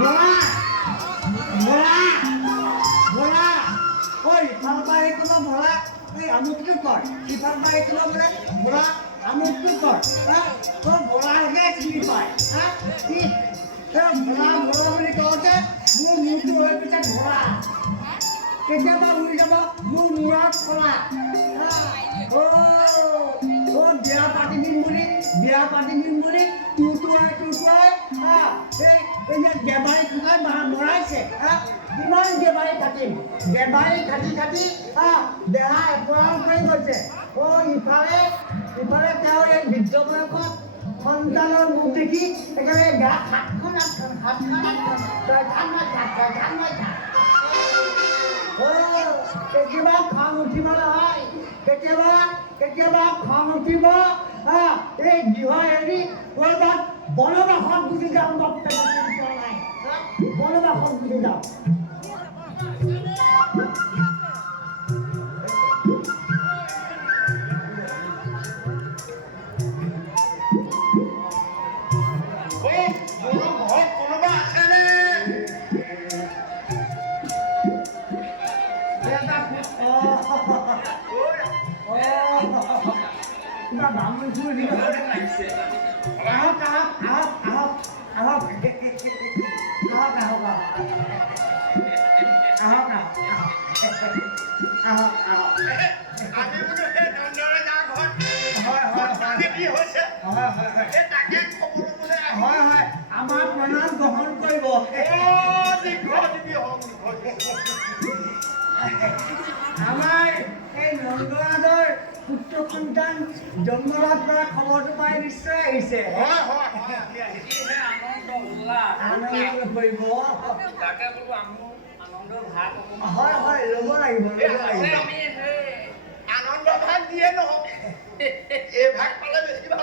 ভোলা ভোলা ভোলা ঐ ইফালৰ পৰা এই ক'ব ভোলা এই আমুকটো কৰ ইফালৰ পৰা এই ক'ব বোলে ভোলা আমুকটো কৰ তই ভোলাকে চিনি পায় ভোলা ভোলা বুলি কওঁতে মোৰ মূৰটো হৈ গৈছে ভোলা কেতিয়াবা উৰি যাব মোৰ মূৰত খোলা বিয়া পাতিম বুলি টুটুৱাই এই গেবাৰী খুৱাই মৰাইছে কিমান গেবাৰী কাটিম গেবাৰী কাটি দেহা এপৰাল কৰি গৈছে ইফালে তেওঁ এই বৃদ্ধ বয়সত সন্তানৰ মুখ দেখি একেবাৰে গা হাতখন কেতিয়াবা খং উঠিব নহয় কেতিয়াবা খং উঠিব এই গৃহ এৰি ক'ৰবাত বনবাসত গুচি যাম বনবাসত গুচি যাম আমাৰ প্ৰণাম গ্ৰহণ কৰিব আমাৰ এই নন্দৰাজৰ পুত্ৰ সন্তান জন্ম লাভ কৰা খবৰটো পাই নিশ্চয় আহিছে হয় ল'ব লাগিব আনন্দ ভাগ দিয়ে নহওক এই ভাগ পালে বেছি ভাল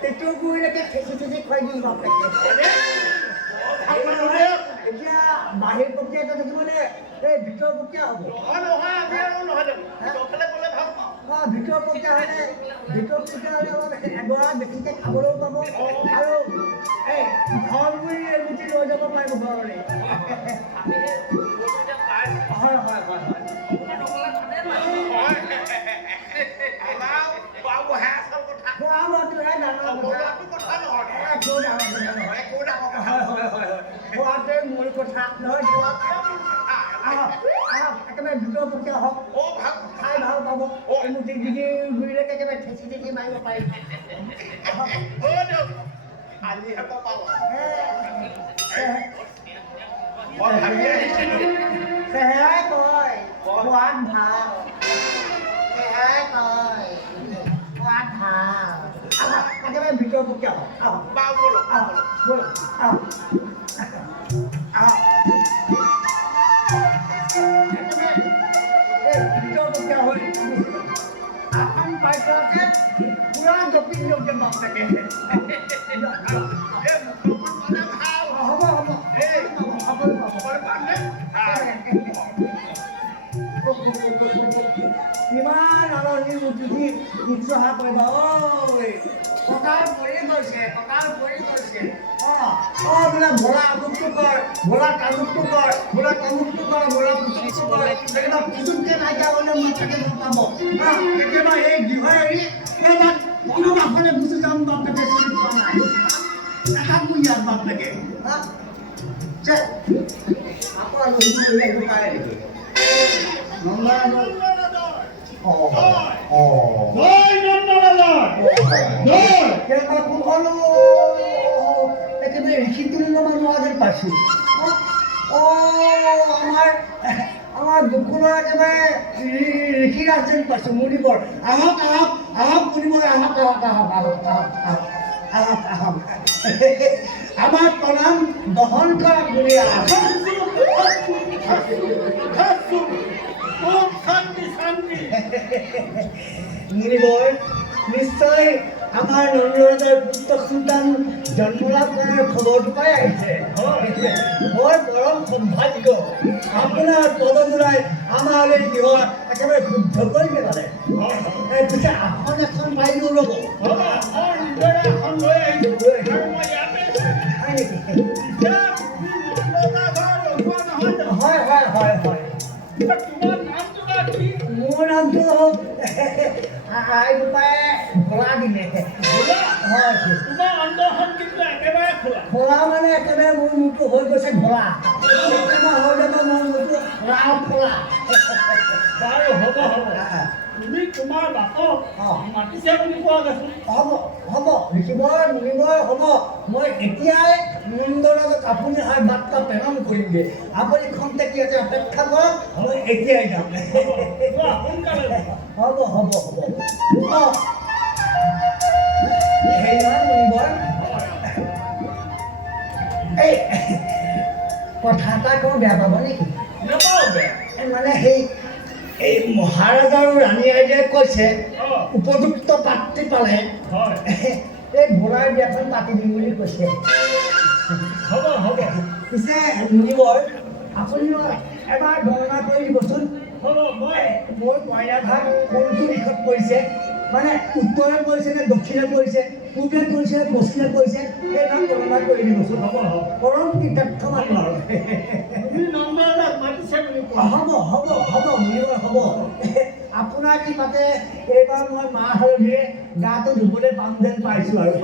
তেটো গুৰিলৈকে খেচি খুৱাই দিম এতিয়া বাহিৰ প্ৰক্ৰিয়া এটা থাকিবনে এই ভিতৰ প্ৰক্ৰিয়া হ'ব ভিতৰ প্ৰক্ৰিয়া হ'লে অলপ এডৰা বেছিকৈ খাবলৈও পাব আৰু এই ঘৰ গুৰি এমুঠি লৈ যাব পাৰিব ঘৰলৈ হয় মূল কথা নহয় একেবাৰে দ্ৰুত প্ৰক্ৰিয়া হওক খাই ভাল পাব এমুঠি গুৰিলৈকে একেবাৰে ঠেচি মাৰিব পাৰিম সেয়াই কয় সোৱাদ ভাল একেবাৰে ভিতৰ প্ৰক্ৰিয়া হওক আসন পাইছে পুৰা জপিক জপিক বাপ থাকে হ'ব কিমান আলহী উঠি শুশ্ৰূষা কৰিবা কঁকাল পৰি গৈছে বোলে ভোলা আমুকটো কৰ ভোলা তামুকটো কৰ ভোলা পুচুকটো কৰ কেতিয়াবা পুচুককে নাইকিয়া হ'লে মই তাকে গম পাব কেতিয়াবা এই গৃহ এৰি ক'ৰবাত কোনোবাখনে গুচি যাম বাপ তাকে চিনি পোৱা নাই নাথাক মোৰ ইয়াত বাপ তাকে আকৌ আলহী আহিব পাৰে নেকি একেবাৰে ঋষিতুল্য মানুহ যেন পাইছোঁ আমাৰ দুখনৰ একেবাৰে ঋষিৰাজ যেন পাইছোঁ মুনিবৰ আহক মুনিবৰ আহক আমাৰ প্ৰণাম গ্ৰহণ কৰা বুলি মুনিবৰ নিশ্চয় আমাৰ নন্দৰাজৰ পুত্ৰ সন্তান জন্ম লাভ কৰাৰ খবৰটো পাই আহিছে বৰ পৰম সৌভাগ্য আপোনাৰ পদমূলাই আমাৰ এই গৃহ একেবাৰে শুদ্ধ কৰি পেলালে পিছে আসন এখন পাই ৰ'ব আই বোপাই ভোলা দিলে হয় তোমাৰ অন্তৰখন কিন্তু একেবাৰে খোলা ভোলা মানে একেবাৰে মোৰ মূৰটো হৈ গৈছে ভোলা একেবাৰে হৈ যাব মোৰ মূৰটো লাল ফোলা বাৰু হ'ব তুমি তোমাৰ বাপক মাতিছে বুলি কোৱা গৈছে হ'ব লিখিবই মুনিবই হ'ব মই এতিয়াই নন্দৰাজক আপুনি হয় বাৰ্তা প্ৰেৰণ কৰিমগৈ আপুনি খন্তেকীয়াকৈ অপেক্ষা কৰক মই এতিয়াই যাম সোনকালে হ'ব হেৰি নহয় মুনিবই এই কথা এটা কওঁ বেয়া পাব নেকি নাপাওঁ বেয়া মানে এই মহাৰাজ আৰু ৰাণীয়ে যে কৈছে উপযুক্ত পাত্ৰী পালে এই ভোলাৰ বিয়াখন পাতি দিম বুলি কৈছে হ'ব পিছে মুনিবৰ আপুনি এবাৰ গণনা কৰি দিবচোন হ'ব মোৰ কইনা ভাগ কোনটো দিশত পৰিছে মানে উত্তৰে পৰিছে নে দক্ষিণে পৰিছে পূবে পৰিছে নে পশ্চিমে পৰিছে এইবিলাক গণনা কৰি দিবচোন হ'ব পৰম কৃতাৰ্থ মানুহ আৰু তুমি নন্দৰাজক মাতিছে বুলি কোৱা হ'ব মুনিবৰ হ'ব আপোনাৰ কি পাতে এইবাৰ মই মাহ হালধিৰে গাটো ধুবলৈ পাম যেন পাইছোঁ আৰু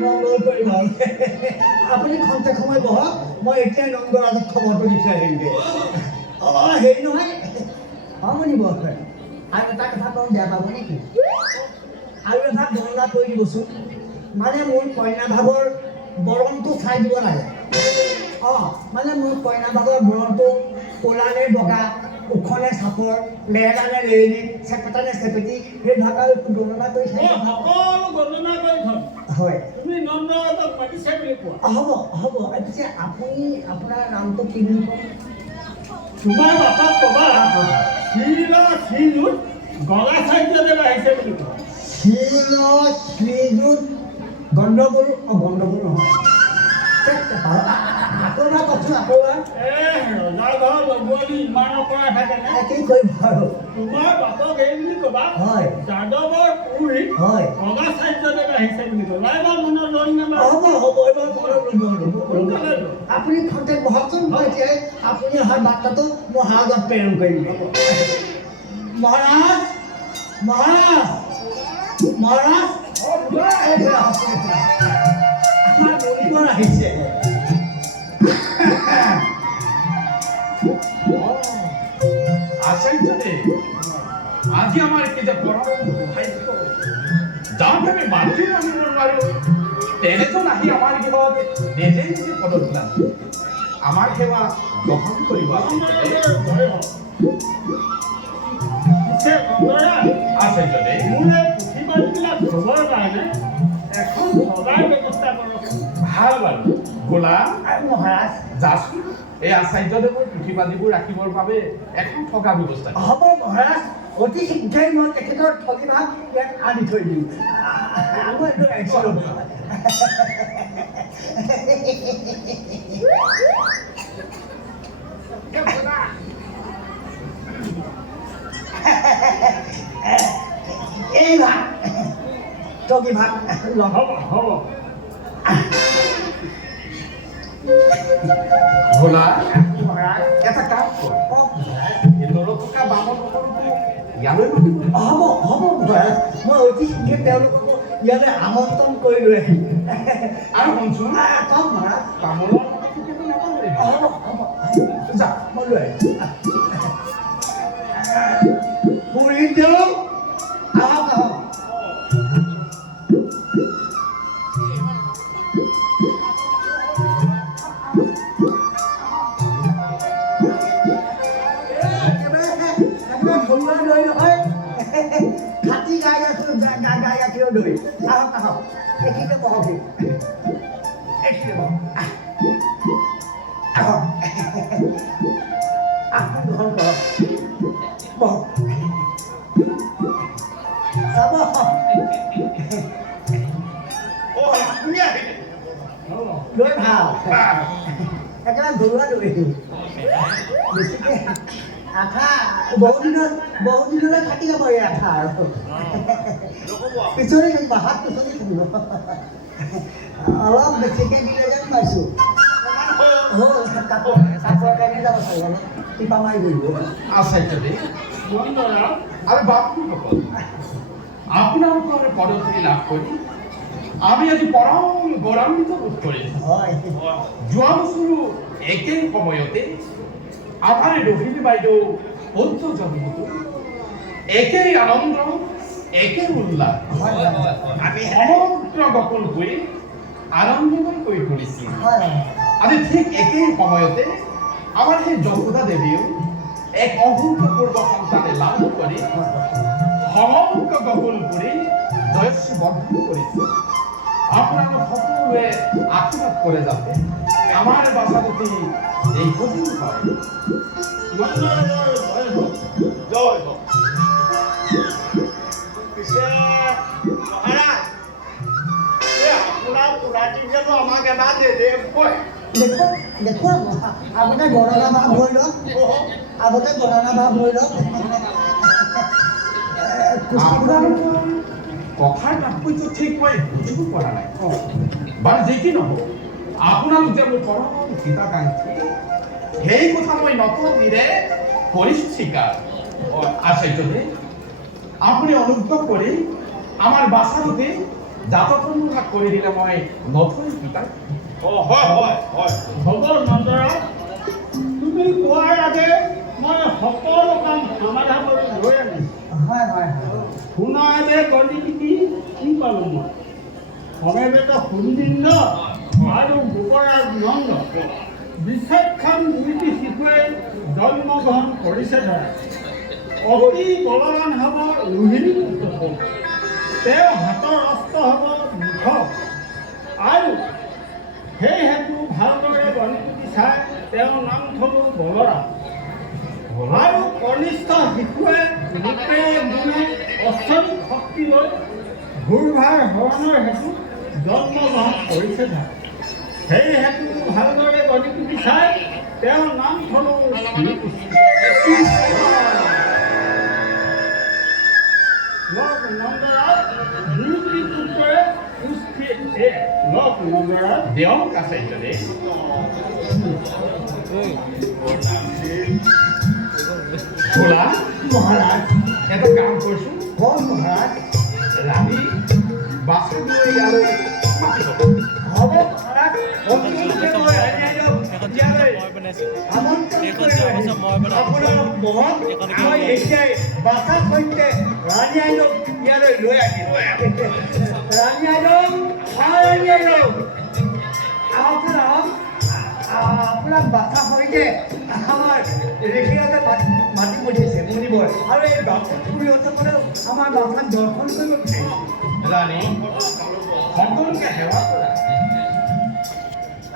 মংগল কৰিম আৰু আপুনি খন্তেক সময় বহক মই এতিয়াই নন্দৰাজক খবৰটো দি থৈ আহিমগৈ হেৰি নহয় মুনিবৰ আৰু এটা কথা কওঁ বেয়া পাব নেকি আৰু এটা গণনা কৰি দিবচোন মানে মোৰ কইনা ভাগৰ বৰণটো চাই দিব লাগে মানে মোৰ কইনা ভাগৰ বৰণটো ক'লা নে বগা ওখনে চাপৰ লেহেলা নে লেৰেলি চেপেটা নে চেপেটি সেই ভাগ আৰু গণনা কৰি চাই সকলো গণনা কৰি থ'ম হয় তুমি নন্দৰাজক মাতিছে বুলি কোৱা হ'ব পিছে আপুনি আপোনাৰ নামটো কি বুলি কয় তোমাৰ বাপাক ক'বা শ্ৰীযুত গলা চাৰ্যদেৱ আহিছে বুলি কোৱা শ্ৰীযুত গণ্ডগোল নহয় আকৌ ৰজাৰ ঘৰ লগোৱালি ইমান অকৰা থাকেনে কি কৰিম আৰু তোমাৰ বাপক এই বুলি ক'বা হয় যাদৱৰ পুৰীত হয় গলা চাৰ্যদেৱ আহিছে বুলি ক'বা এবাৰ মনত ৰৈ নাবা হ'ব এইবাৰ আপুনি খন্তেক বহকচোন মই এতিয়াই আপুনি অহাৰ বাৰ্তাটো মহাৰাজক প্ৰেৰণ কৰিম মহাৰাজ আমাৰ মুনিবৰ আহিছে আচাৰ্যদেৱ আজি আমাৰ কি যে পৰম সৌভাগ্য যাওঁতে আমি মাতৃ মানিব নোৱাৰো তেনেজন আহি আমাৰ গৃহত নিজে পদত ওলাল আমাৰ সেৱা গ্ৰহণ কৰিব আচাৰ্যদেৱ মোৰ এই পুথিপাতবিলাক থ'বৰ কাৰণে এখন সভাৰ ব্যৱস্থা কৰক ভাল বাৰু গোলা মহাৰাজ যাচোন এই আচাৰ্যদেৱৰ পুথিপাতিবোৰ ৰাখিবৰ বাবে এখন থকা ব্যৱস্থা হ'ব মহাৰাজ অতি শীঘ্ৰেই মই তেখেতৰ ঠগিভাগ ইয়াত আনি থৈ দিম মই এইটো আহিছিলোঁ এই ভাগ ঠগিভাগ হ'ব গোলা মহাৰাজ এটা কাম কৰ ভিতৰত থকা বামত ইয়ালৈ মাতিব হ'ব মহাৰাজ মই অতি শীঘ্ৰে তেওঁলোকক ইয়ালৈ আমন্ত্ৰণ কৰি লৈ আহিম আৰু শুনচোন কওক মহাৰাজ তামোলৰ কেতিয়াবা নাপাহৰিবি হ'ব যা মই লৈ আহিম পুৰি দিওঁ আহক খাটি গাই গাখীৰৰ দৈ আহক এইখিনিতে বহক এইখিনিতে বহক আহক আসন গ্ৰহণ কৰক বহক চাব দৈ ভাল একেবাৰে ঘৰুৱা দৈ বেছিকৈ আঠা বহুদিনলৈ থাকি যাব এই আঠা আৰু পিছলৈ থাকিব হাত পিছলৈ থাকিব অলপ বেছিকৈ দিলে যেন পাইছোঁ কাপোৰ কানি যাব চাগে অলপ টিপা মাৰি ধৰিব আচাৰ্যদেৱ নন্দৰা আৰু বাপুসকল আপোনালোকৰ পদধূলি লাভ কৰি আমি আজি পৰম গৌৰৱান্বিত বোধ কৰিছোঁ। হয় যোৱা বছৰো একে সময়তে আমাৰ ৰহিনী বাইদেউ পুত্ৰ জন্মতো একেই আনন্দ একে উল্লাস আমি সমগ্ৰ গকুলপুৰী আনন্দময় কৰি তুলিছিল। হয় আজি ঠিক একেই সময়তে আমাৰ সেই যশোদা দেৱীও এক অভূতপূৰ্ব সন্তানে লাভ কৰি সমগ্ৰ গকুলপুৰী জয়শ্ৰী বৰ্ধন কৰিছে। আপোনালোক সকলোৱে আশীৰ্বাদ কৰে যাতে আমাৰ বাচ্চাটি দীৰ্ঘদিন হয়। জয় হোক। পিছে মহাৰাজ আপোনাৰ পুৰাটি জানো আমাক এবাৰ কয় দেখুৱাম আগতে গণনা ভাৱ হৈ লওক আপোনালোকৰ কথাৰ তাৎপৰ্য ঠিক মই বুজিব পৰা নাই। বাৰু যি কি নহওক আপোনালোক যে মোৰ পৰম হিতাকাংক্ষী সেই কথা মই নতনিৰে কৰিছোঁ স্বীকাৰ। আচাৰ্যদেৱ আপুনি অনুগ্ৰহ কৰি আমাৰ বাচ্চাটোতে জাতকমূলক কৰি দিলে মই নথৈ কৃতাৰ্থ। হয় হ'ব নন্দৰা, তুমি কোৱাৰ আগে মই সকলো কাম সমাধা কৰি লৈ আনিছোঁ। হয় শুনাইবে গলি কি পালোঁ মই সমবেত সুন্দিন্দ আৰু গোপৰাজ নন্দ বিচক্ষণ দুইটি শিশুৱে জন্মগ্ৰহণ কৰিছে ধৰা। অতি বলৱান হ'ব ৰোহিণী পুত্ৰ, তেওঁ হাতৰ অস্ত্ৰ হ'ব মুখ আৰু সেই হেতু ভালদৰে গণিপুতি চাই তেওঁৰ নাম থলোঁ বলৰাম। আৰু কনিষ্ঠ শিশুৱে ৰূপে গুণে অস্ত্ৰিক শক্তি লৈ ভূৰভাৰ হৰণৰ হেতু জন্মগ্ৰহণ কৰিছে ধৰা। সেই হেতু ভালদৰে গণিপুতি চাই তেওঁৰ নাম থলোঁ নন্দৰা দুইটি পুত্ৰৰে পুষ্টি নন্দৰা দিয়ক আচাৰ্যদেৱ। খোলা মহাৰাজ এটা কাম কৰিছোঁ, কওক মহাৰাজ ৰাণী বাছি লৈ ইয়ালৈ মাতি হ'ব। হ'ব মহাৰাজ অতি শীঘ্ৰে ইয়ালৈ আমন্ত্ৰণ কৰি লৈ আহিম। আপোনাৰ মহৎ মই এতিয়াই বাছাৰ সৈতে ৰাণী আইনক ইয়ালৈ লৈ আহিম। ৰাণী আইনক আপোনাক বাছাৰ সৈতে আমাৰ ৰেখিয়াতে মাতি পঠিয়াইছে মণিবৰ আৰু এই বাপুৰিহঁতে মানে আমাৰ বাছাক দৰ্শন কৰিব বিচাৰিছে। ৰাণী সকলোকে সেৱা কৰা।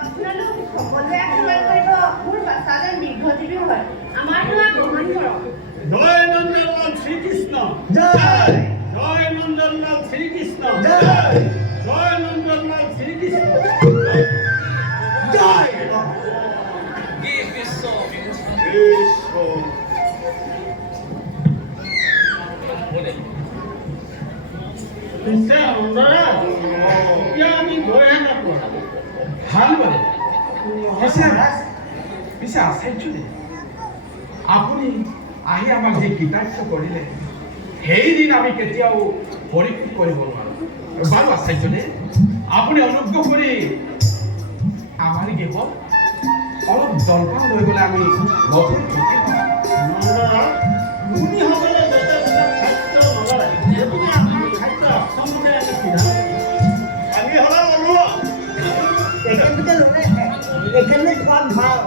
আপোনালোক সকলোৱে আশীৰ্বাদ কৰিব মোৰ বাচ্চা যেন দীৰ্ঘজীৱী হয়। আমাৰ সেৱা গ্ৰহণ কৰক। জয় নন্দনলাল শ্ৰীকৃষ্ণ জয় জয় নন্দনলাল শ্ৰীকৃষ্ণ জয় জয় নন্দনলাল শ্ৰীকৃষ্ণ জয় পিছে নন্দৰা এতিয়া আমি গৈহে থাকোঁ। ভাল মানে মহাৰাজ পিছে আচাৰ্যদেৱ আপুনি আহি আমাক যে কৃতাৰ্থ কৰিলে সেইদিন আমি কেতিয়াও পৰীক্ষা কৰিব নোৱাৰোঁ। বাৰু আচাৰ্যদেৱ আপুনি অনুগ্ৰহ কৰি আমাৰ গৃহত অলপ জলপান লৈ গ'লে আমি নতুন সুখী পাম। নন্দৰা ৰুণীসকলে য'তে ত'তে খাদ্য নলয়, গতিকে আমাৰ খাদ্য আশ্ৰমতে আমি পিন্ধাম। আমি হ'লে নলোৱা। একেলগে ল'লে একেলগে খোৱাত ভাল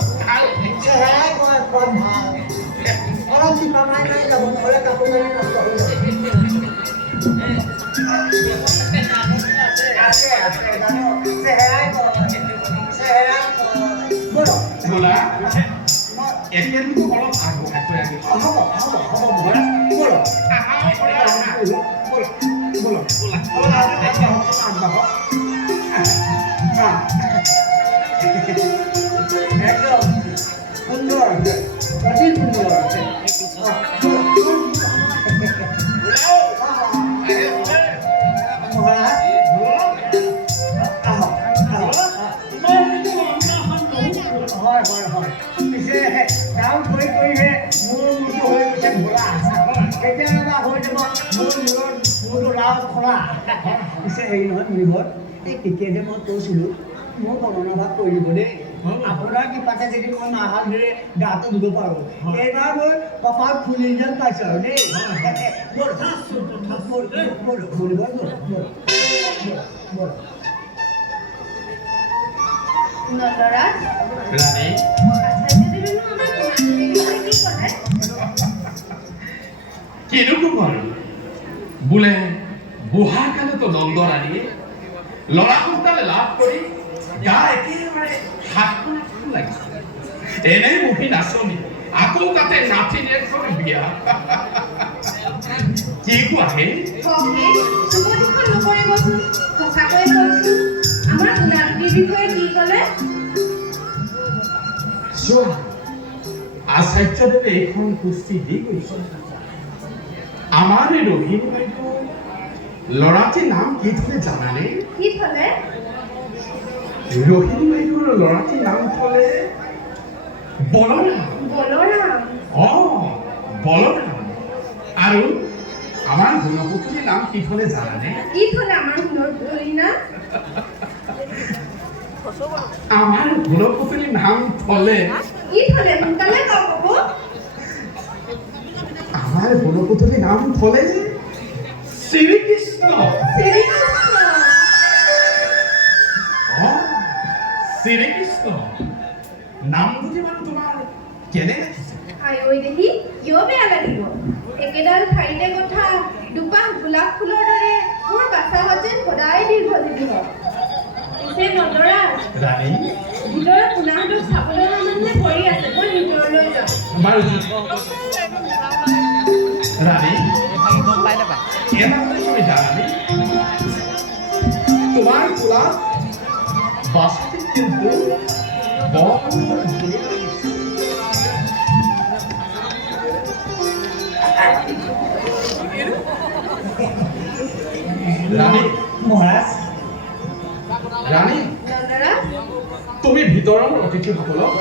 চেহেৰাই খোৱাত ভাল অলপ টিপা মাৰি মাৰি যাব নহ'লে কাপোৰ কানি নষ্ট হৈ যাব। আছে জানো চেহেৰাই ব'লক বোলা একেলগে অলপ আগবঢ়াই থৈ আহিব। হ'ব মহাৰাজ ব'লক একদম সুন্দৰ অতি সুন্দৰ মহাৰাজ হয় পিছে কাম কৰিহে মোৰ হৈ গৈছে ভোলা মোৰ ল'ৰা খৰা পিছে হেৰি নহয় নিৰ্ভৰ এই তেতিয়া যে মই কৈছিলোঁ মোৰ গণনা ভাগ কৰি দিব দেই আপোনাৰ কৃপাতে যদি মই নাহাল ধৰি গাটো ধুব পাৰোঁ এইবাৰ মোৰ কপাল ফুলি যেন পাইছোঁ আৰু দেই নটৰাজ ৰাণী আচাৰ্যদেৱেনো আমাৰ গুণাগুণিৰ বিষয়ে কি ক'লে? কিনো ক'ব আৰু বোলে বুঢ়া কালতো নন্দৰাণীয়ে ল'ৰা সন্তানে লাভ কৰি গা একেবাৰে হাতখন লাগিছে এনে মুখী নাচনি আকৌ তাতে নাতিনীয়েকৰ বিয়া কি কোৱাহে ভগ্নী সুমতিখন নকৰিবচোন সঁচাকৈ কৈছোঁ আমাৰ গুণাগুণিৰ বিষয়ে কি ক'লে? চোৱা আচাৰ্যদেৱে এইখন পুষ্টি দি গৈছে আমাৰ এই ৰহিনী বাইদেউ ল'ৰাটিৰ নাম কি থলে জানানে? কি থলে? ৰহিনী বাইদেউৰ ল'ৰাটিৰ নাম থলে বলৰাম। বলৰাম বলৰাম আৰু আমাৰ গুণপুত্ৰীৰ নাম কি থলে জানানে? কি থলে আমাৰ গুণপুত্ৰীৰ নাম? আমাৰ গুণপুত্ৰীৰ নাম থলে কি থলে সোনকালে কওক বাবু। আমাৰ গুণপুত্ৰীৰ নাম থলে শ্ৰীকৃষ্ণ। শ্ৰীকৃষ্ণ নাম বুজি বাৰু তোমাৰ কেনে লাগিছে? আয়ৈ দেখি কিয় বেয়া লাগিব? একেডাল ঠাইতে কথা দুপাহ গোলাপ ফুলৰ দৰে মোৰ বাচ্চাহঁত যেন সদায় দীৰ্ঘজীৱী হয়। পিছে নটৰাজ ৰাণী ভিতৰত পোনাহঁতক চাবলৈ মানুহে ভৰি আছে মই ভিতৰলৈ যাওঁ। বাৰু ৰাণী এটা তুমি জানানে তোমাৰ কোলাত বাছটি কিন্তু বৰ ধুনীয়া লাগিছে। ৰাণী মহাৰাজ ৰাণী নটৰাজ তুমি ভিতৰৰ অতিথিসকলক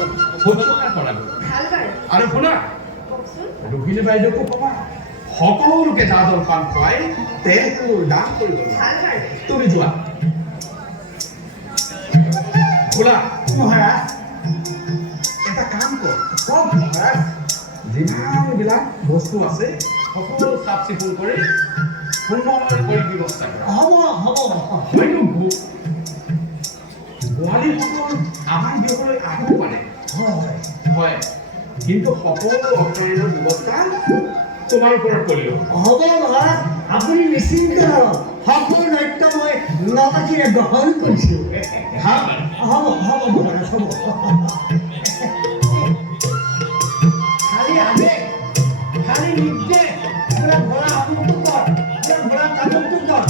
শুশ্ৰূষা কৰাবা ভাল বাৰু আৰু শুনা কওকচোন। ৰোহিণী বাইদেউকো ক'বা সকলোকে জা জলপান খুৱাই তেলবোৰ দান কৰিব ভাল বাৰু তুমি যোৱা খোলা মহাৰাজ এটা কাম কৰ মহাৰাজ যিমানবিলাক বস্তু আছে সকলো চাফ চিকুণ কৰি সুন্দৰ কৰি ব্যৱস্থা কৰা হ'ব হয়তো বোৱাৰীসকল আমাৰ গৃহলৈ আহিব পাৰে হয় কিন্তু সকলো অপ্ৰায়ণৰ ব্যৱস্থা তোমাৰ ওপৰত কৰিলোঁ হ'ব মহাৰাজ আপুনি নিশ্চিন্ত হওক সকলো দায়িত্ব মই নকাটিৰে গ্ৰহণ কৰিছোঁ ভাল হ'ব মহাৰাজ হ'ব খালি নিজে পুৰা ঘোঁৰা আমুকটো কৰ পুৰা ঘোঁৰা তামুকটো কৰ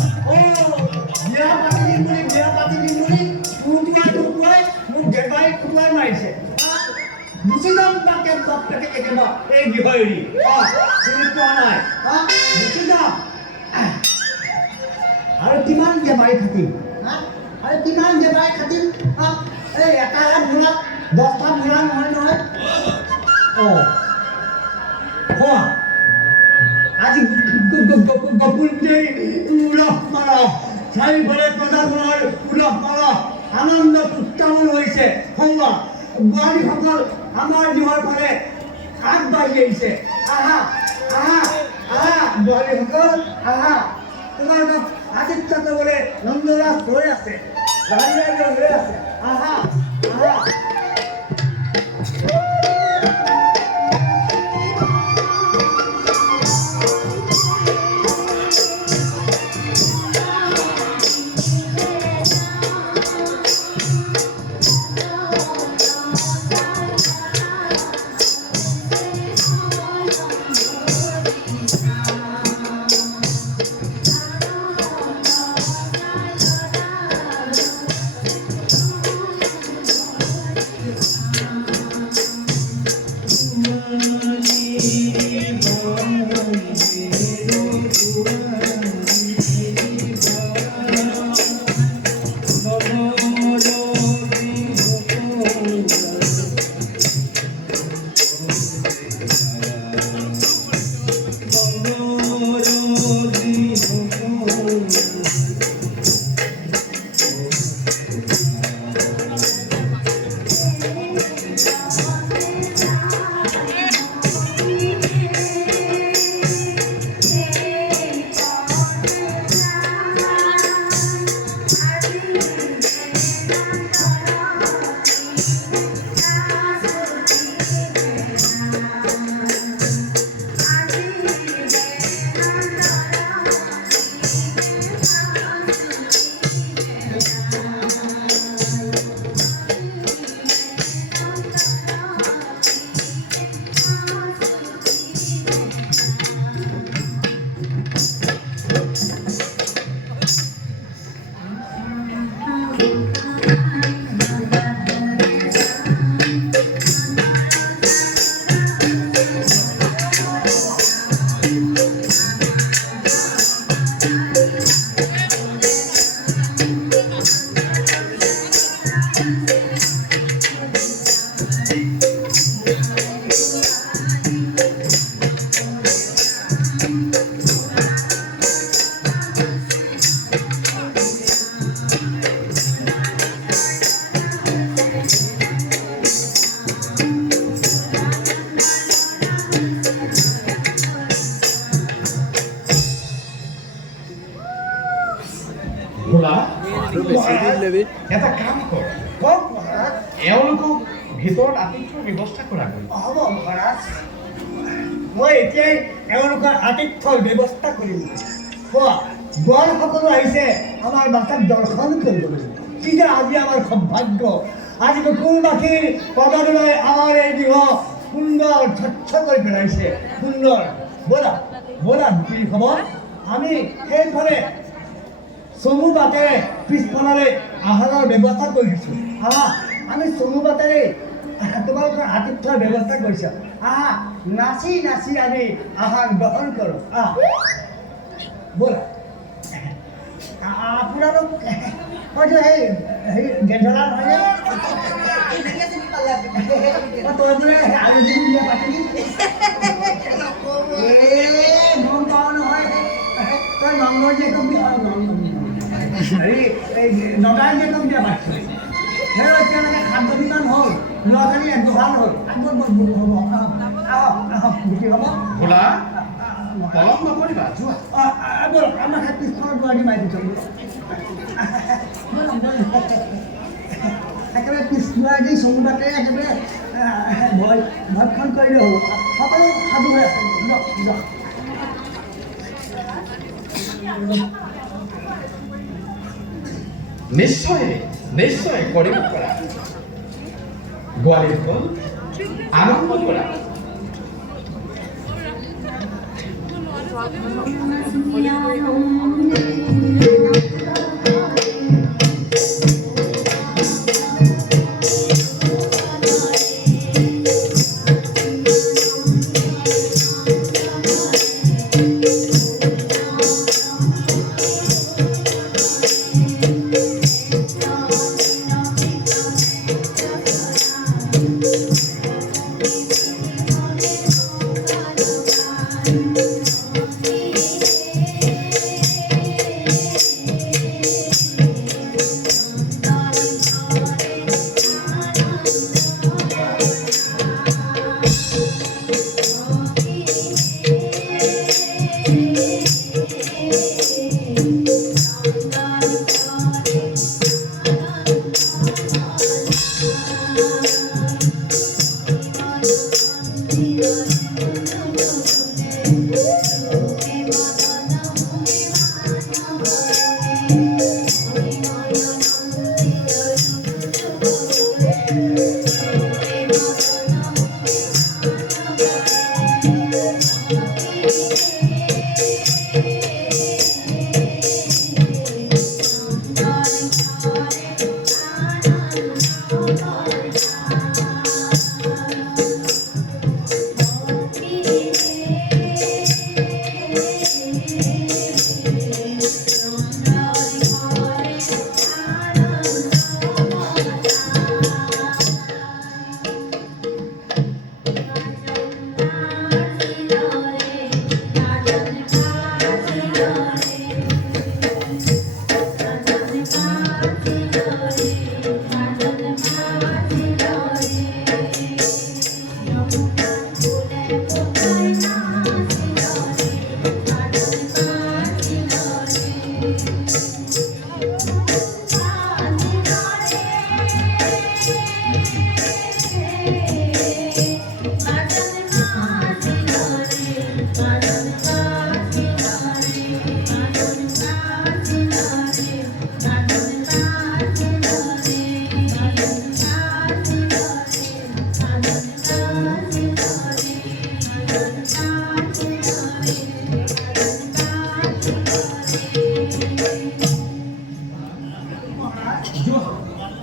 বিয়া পাতি দিম বুলি কুটুৱাই মোক গেবাই কুটুৱাই মাৰিছে গুচি যাম তাকে বাপেকে কেতিয়াবা এই গৃহ এৰি চিনি পোৱা নাই গুচি যাম আৰু কিমান গেবাই থাকিম এই এটা ঘোঁৰা 10টা ঘোঁৰা নহয় কোৱা আজি গপুৰ উলহ মাৰা চাৰিওফালে প্ৰজাজনৰ উলহ মাৰা আনন্দ উত্তাৱল হৈছে হৌৱা বোৱাৰীসকল আমাৰ গৃহৰ ফালে আগবাঢ়ি আহিছে আহা বোৱাৰীসকল আহা তোমালোকক আতিথ্য কৰিবলৈ নন্দৰাজ হৈ আছে ৰাজৰাজ হৈ আছে আহা ভোলা এটা কাম কৰ কওক মহাৰাজ এওঁলোকক ভিতৰত আতিথ্যৰ ব্যৱস্থা কৰা গ'ল হ'ব মহাৰাজ মই এতিয়াই এওঁলোকৰ আতিথ্যৰ ব্যৱস্থা কৰিম কোৱা গোৱাল সকলো আহিছে আমাৰ বাছক দৰ্শন কৰিবলৈ কি যে আজি আমাৰ সৌভাগ্য আজি কুকুৰবাসীৰ পদলৈ আমাৰ এই গৃহ সুন্দৰ স্বচ্ছ কৰি পেলাইছে সুন্দৰ ব'লা ব'লা কি খবৰ আমি সেইফালে চমু বাটেৰে পিছফালে আহাৰৰ ব্যৱস্থা কৰি দিছোঁ আমি চমু বাটেৰে তোমালোকৰ আতিথ্যৰ ব্যৱস্থা কৰিছোঁ নাচি নাচি আমি আহাৰ গ্ৰহণ কৰোঁ ব'লা আপোনালোক হয়তো সেই হেৰি গেন্ধলা নহয়নে তই বোলে আৰু যদি বিয়া পাতিলি গম পাওঁ নহয় তই নম্বৰ যে কবি হেৰি এই নদাই যে কম বিয়া পাতিছিলি সেই এতিয়ালৈকে 7 জনীমান হ'ল ল'ৰা ছোৱালী দুহাল হ'ল হ'ব আহক গুচি হ'ব ভোলা পলম নকৰিবা যোৱা ব'লক আমাৰ পিছফালৰ দুৱাৰি মাৰি দিছোঁ একেবাৰে পিছ দুৱাৰি চমু বাটেৰে একেবাৰে ভক্ষণ কৰিলে হ'ব সকলো সাধু হৈ আছে যাওক নিশ্চয় নিশ্চয় কৰিব পৰা গোৱালিসকল আৰম্ভ কৰা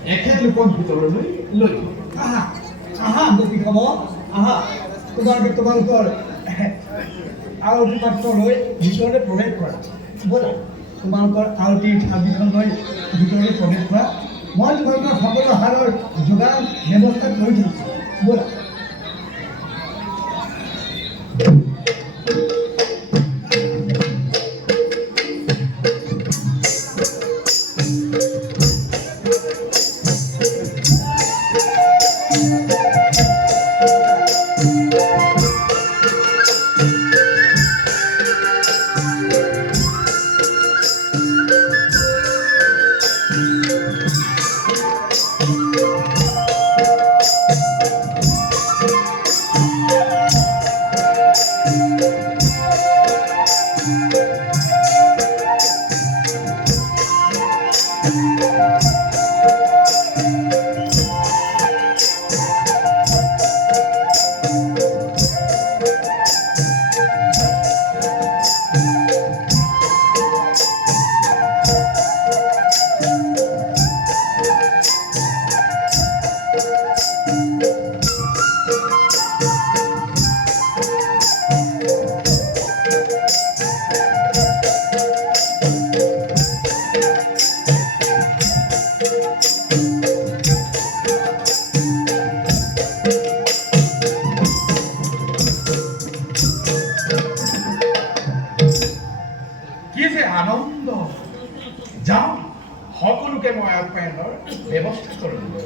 এখেত লোকৰ ভিতৰলৈ লৈ আহা আহা গোপী খাব আহা তোমালোকৰ আৰতী পাত্ৰ লৈ ভিতৰলৈ প্ৰৱেশ কৰা ব'লা তোমালোকৰ আৰতীৰ থালিখন লৈ ভিতৰলৈ প্ৰৱেশ কৰা মই তোমালোকৰ সকলো আহাৰৰ যোগান ব্যৱস্থা কৰি দিছোঁ ব'লা আনন্দ যাওঁ সকলোকে মই আপ্যায়নৰ ব্যৱস্থা কৰিলোঁ